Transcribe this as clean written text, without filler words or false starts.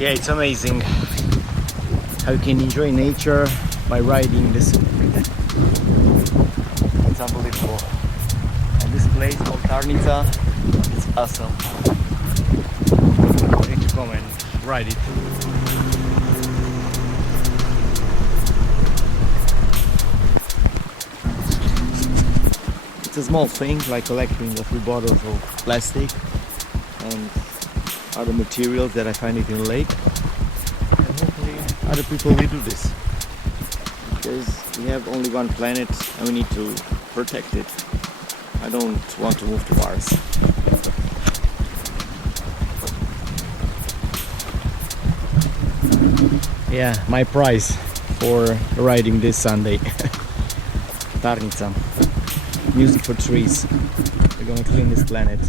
Yeah, it's amazing how you can enjoy nature by riding this. It's unbelievable. And this place called Tarnica, it's awesome. You need to come and ride it. It's a small thing, like collecting a few bottles of plastic and other materials that I find it in the lake. And hopefully other people will do this. Because we have only one planet and we need to protect it. I don't want to move to Mars. Yeah, my prize for riding this Sunday. Tarnica. Music for trees. We're gonna clean this planet.